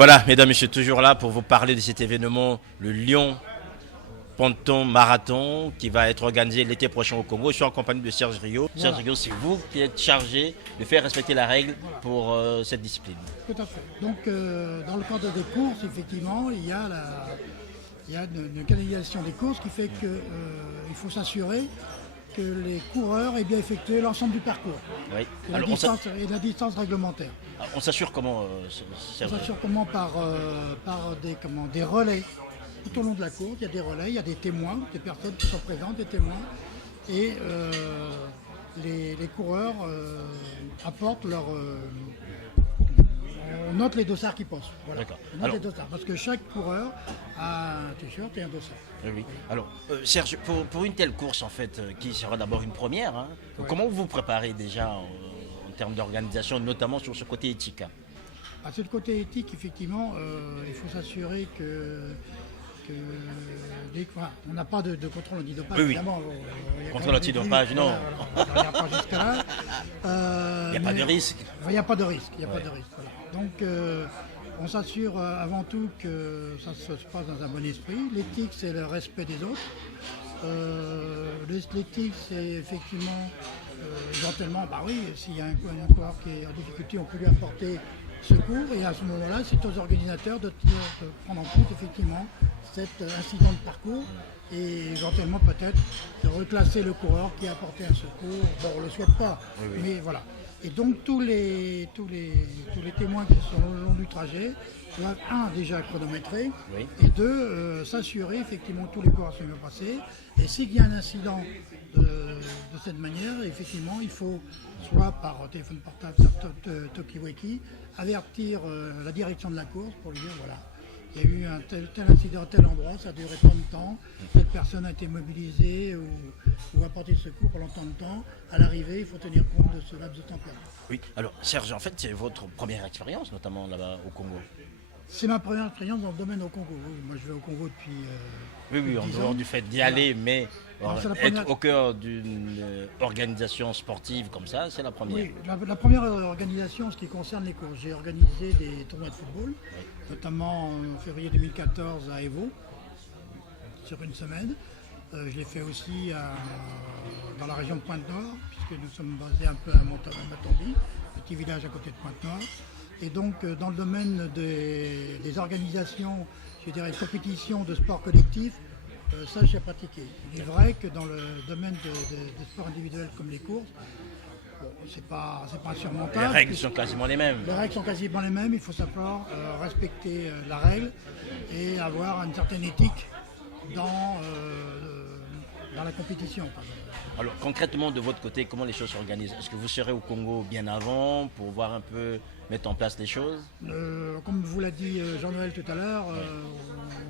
Voilà, mesdames, messieurs, toujours là pour vous parler de cet événement, le Lyon Ponton Marathon, qui va être organisé l'été prochain au Congo. Je suis en compagnie de Serge Rio. Voilà. Serge Rio, c'est vous qui êtes chargé de faire respecter la règle Voilà. pour cette discipline. Tout à fait. Donc, dans le cadre des courses, effectivement, il y a une canalisation des courses qui fait qu'il faut s'assurer que les coureurs aient bien effectué l'ensemble du parcours Oui. et, Alors, la distance réglementaire. on s'assure comment, On Serge? s'assure comment par des relais. Tout au long de la course, il y a des relais, il y a des témoins, des personnes qui sont présentes, des témoins. Et les coureurs apportent leur... on note les dossards qu'ils posent. Voilà. D'accord. On note les dossards, parce que chaque coureur a un t-shirt et un dossard. Oui, oui. Alors, Serge, pour une telle course, en fait, qui sera d'abord une première, hein, Ouais. comment vous vous préparez déjà en termes d'organisation, notamment sur ce côté éthique? À ce côté éthique, effectivement, il faut s'assurer que on n'a pas de contrôle antidopage, Oui, oui. évidemment. Il y a Contrôle quand même des antidopage, limites, non. voilà, on n'ira pas jusqu'à là. Il n'y a pas de risque. Il n'y a pas de risque, il n'y a Ouais. pas de risque. Voilà. Donc, on s'assure avant tout que ça se passe dans un bon esprit. L'éthique, c'est le respect des autres. L'éthique, c'est effectivement, éventuellement, bah oui, s'il y a un coureur qui est en difficulté, on peut lui apporter secours. Et à ce moment-là, c'est aux organisateurs de prendre en compte effectivement cet incident de parcours et éventuellement peut-être de reclasser le coureur qui a apporté un secours. Bon, on ne le souhaite pas, Oui, oui. mais voilà. Et donc tous les témoins qui sont au long du trajet doivent, déjà chronométrer, Oui. et deux, s'assurer effectivement que tous les coureurs sont bien passés. Et s'il y a un incident de cette manière, effectivement, il faut, soit par téléphone portable, sur Tokiweki, avertir la direction de la course pour lui dire voilà, il y a eu un tel incident à tel endroit, ça a duré tant de temps, cette personne a été mobilisée ou apporté secours pendant tant de temps. À l'arrivée, il faut tenir compte de ce laps de temps perdu. Oui. Alors, Serge, en fait, c'est votre première expérience, notamment là-bas au Congo. C'est ma première expérience dans le domaine au Congo. Oui, moi, je vais au Congo depuis. Oui, en 10 dehors ans. du fait d'y aller, mais Alors, c'est la être première- au cœur d'une organisation sportive comme ça, c'est la première. Oui, la première organisation en ce qui concerne les courses. J'ai organisé des tournois de football, notamment en février 2014 à Evo, sur une semaine. Je l'ai fait aussi dans la région de Pointe-Noire, puisque nous sommes basés un peu à Matombi, petit village à côté de Pointe-Noire. Et donc, dans le domaine des organisations, je dirais, compétitions de sport collectif, ça, j'ai pratiqué. Il est vrai que dans le domaine des sports individuels comme les courses, bon, c'est pas Les insurmontable. règles sont quasiment les mêmes. Les règles sont quasiment les mêmes, il faut savoir respecter la règle et avoir une certaine éthique dans la compétition. Par exemple. Alors, concrètement, de votre côté, comment les choses s'organisent? Est-ce que vous serez au Congo bien avant pour voir un peu mettre en place les choses? Comme vous l'a dit Jean-Noël tout à l'heure,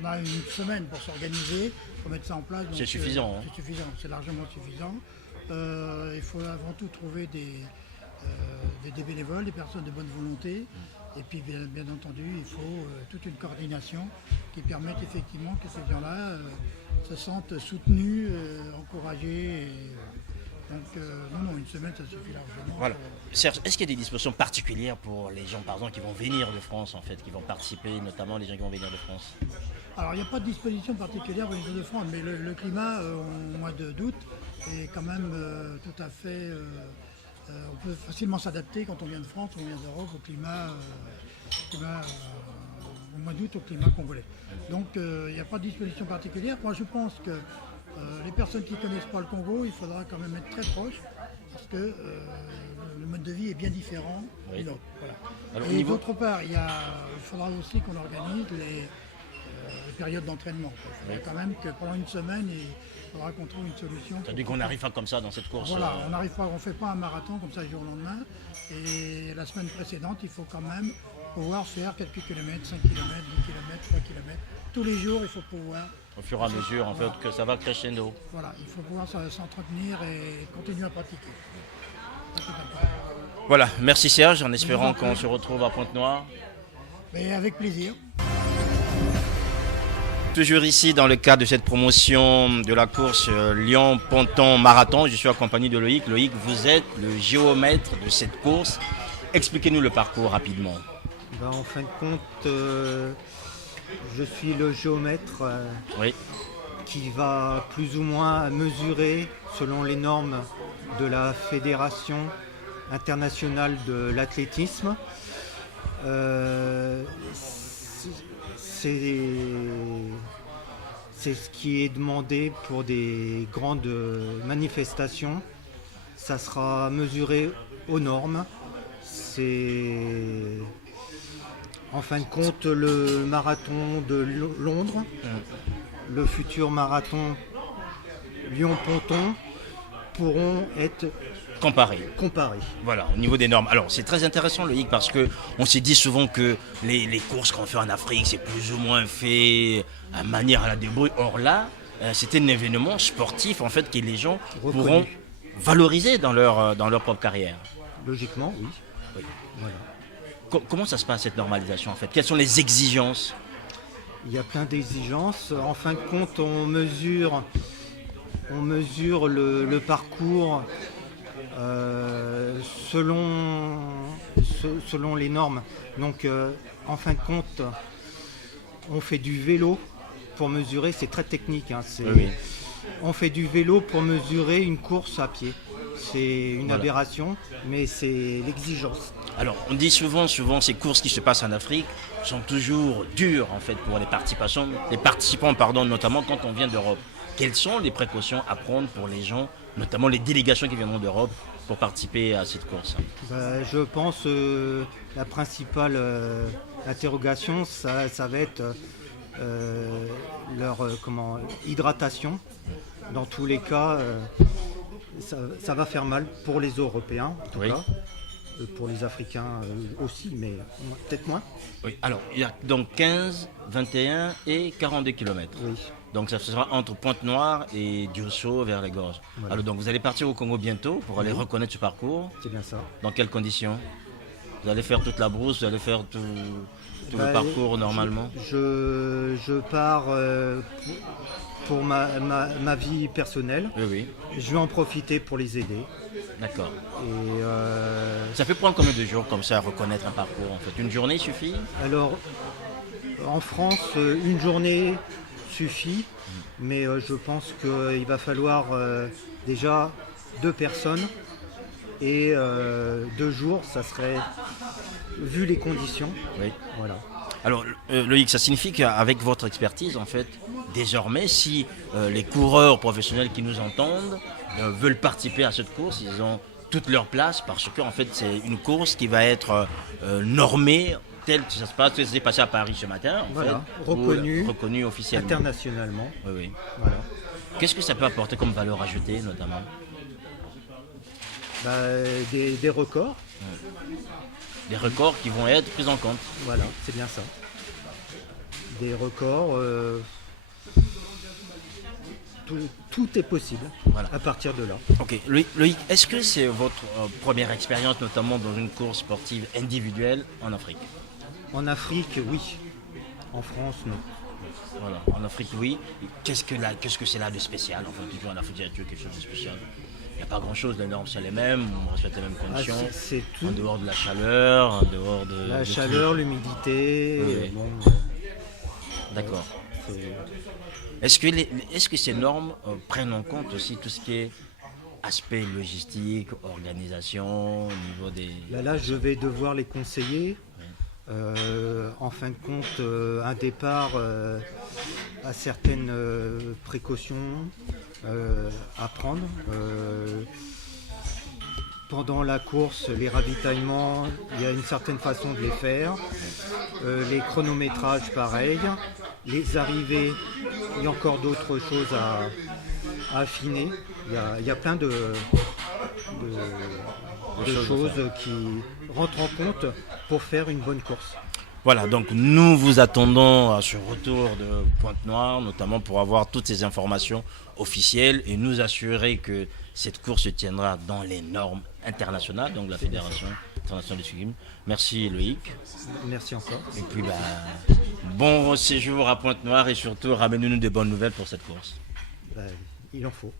on a une semaine pour s'organiser, pour mettre ça en place. Donc, C'est suffisant, hein. C'est suffisant, c'est largement suffisant. Il faut avant tout trouver des bénévoles, des personnes de bonne volonté. Et puis bien entendu, il faut toute une coordination qui permette effectivement que ces gens-là se sentent soutenus, encouragés. Donc non, une semaine ça suffit largement. Voilà. Serge, est-ce qu'il y a des dispositions particulières pour les gens, par exemple, qui vont venir de France, en fait, qui vont participer, notamment les gens qui vont venir de France? Alors il n'y a pas de disposition particulière au niveau de France, mais le climat au mois d'août est quand même tout à fait... on peut facilement s'adapter quand on vient de France ou on vient d'Europe au climat, au mois d'août au climat congolais. Donc il n'y a pas de disposition particulière. Moi je pense que les personnes qui ne connaissent pas le Congo, il faudra quand même être très proche parce que le mode de vie est bien différent Oui. du nôtre. Voilà. Alors, au Et niveau- d'autre part, il faudra aussi qu'on organise les périodes d'entraînement. Il faudra quand même que pendant une semaine, il faudra qu'on trouve une solution. C'est-à-dire qu'on n'arrive pas comme ça dans cette course. Voilà, on ne fait pas un marathon comme ça du jour au lendemain. Et la semaine précédente, il faut quand même pouvoir faire quelques kilomètres, 5 km, 10 km, 3 km. Tous les jours, il faut pouvoir. Au fur et à mesure, en fait, que ça va crescendo. Voilà, il faut pouvoir s'entretenir et continuer à pratiquer. Ça, c'est important. Voilà, merci Serge, en espérant en prie. qu'on se retrouve à Pointe-Noire. Mais avec plaisir. Toujours ici dans le cadre de cette promotion de la course Lyon-Ponton Marathon, je suis accompagné de Loïc. Loïc, vous êtes le géomètre de cette course. Expliquez-nous le parcours rapidement. En fin de compte, je suis le géomètre Oui, qui va plus ou moins mesurer, selon les normes de la Fédération internationale de l'athlétisme, c'est c'est ce qui est demandé pour des grandes manifestations. Ça sera mesuré aux normes. C'est en fin de compte le marathon de Londres, le futur marathon Lyon-Ponton pourront être comparé. comparés. Voilà, au niveau des normes. Alors, c'est très intéressant, Loïc, parce que on s'est dit souvent que les courses qu'on fait en Afrique, c'est plus ou moins fait à manière à la débrouille. Or là, c'était un événement sportif, en fait, que les gens Reconnu. pourront valoriser dans leur propre carrière. Logiquement, oui. Oui. Voilà. Comment ça se passe, cette normalisation, en fait? Quelles sont les exigences? Il y a plein d'exigences. En fin de compte, on mesure le parcours selon les normes. Donc, en fin de compte, on fait du vélo pour mesurer. C'est très technique. Hein, Oui. On fait du vélo pour mesurer une course à pied. C'est une Voilà. aberration, mais c'est l'exigence. Alors, on dit souvent, ces courses qui se passent en Afrique sont toujours dures, en fait, pour les participants, notamment quand on vient d'Europe. Quelles sont les précautions à prendre pour les gens, notamment les délégations qui viendront d'Europe, pour participer à cette course? Je pense la principale interrogation, ça va être leur hydratation. Dans tous les cas, ça va faire mal pour les Européens, en tout Oui. cas. Pour les Africains aussi, mais peut-être moins. Oui. Alors, il y a donc 15, 21 et 42 km. Oui. Donc, ça sera entre Pointe-Noire et Diosso vers les gorges. Voilà. Alors, donc, vous allez partir au Congo bientôt pour aller reconnaître ce parcours. C'est bien ça. Dans quelles conditions? Vous allez faire toute la brousse, vous allez faire tout le parcours normalement? Je pars pour ma vie personnelle. Oui, oui. Je vais en profiter pour les aider. D'accord. Et Ça peut prendre combien de jours comme ça à reconnaître un parcours en fait? Une journée suffit? alors, en France, une journée suffit, mais je pense qu'il va falloir déjà 2 personnes et 2 jours, ça serait, vu les conditions, Oui. voilà. Alors Loïc, ça signifie qu'avec votre expertise en fait, désormais si les coureurs professionnels qui nous entendent veulent participer à cette course, ils ont toute leur place parce que en fait c'est une course qui va être normée tel que ça se passe, c'est passé à Paris ce matin, en Voilà, fait, reconnu officiellement. Internationalement. Oui, oui. Voilà. Qu'est-ce que ça peut apporter comme valeur ajoutée, notamment? Des records, Des records qui vont être pris en compte. voilà, c'est bien ça. Des records, tout est possible Voilà. à partir de là. Ok, Loïc, est-ce que c'est votre première expérience, notamment dans une course sportive individuelle en Afrique? En Afrique, oui. En France, non. Voilà, en Afrique, oui. Qu'est-ce que c'est là de spécial? Enfin, toujours en Afrique, il y a toujours quelque chose de spécial. Il n'y a pas grand-chose, les normes sont les mêmes, on respecte les mêmes conditions. C'est tout. En dehors de la chaleur, en dehors de... La de chaleur, l'humidité, Oui. bon, tout. D'accord. c'est- Est-ce que ces normes prennent en compte aussi tout ce qui est aspect logistique, organisation, au niveau des... là, je vais devoir les conseiller. En fin de compte, un départ a certaines précautions à prendre. Pendant la course, les ravitaillements, il y a une certaine façon de les faire. Les chronométrages, pareil. Les arrivées, il y a encore d'autres choses à affiner. Il y a plein de choses qui rentrent en compte pour faire une bonne course. Voilà, donc nous vous attendons à ce retour de Pointe-Noire, notamment pour avoir toutes ces informations officielles et nous assurer que cette course se tiendra dans les normes internationales, donc la Fédération internationale de cyclisme. Merci Loïc. Merci encore. Et puis bon séjour à Pointe-Noire et surtout ramenez-nous des bonnes nouvelles pour cette course. Il en faut.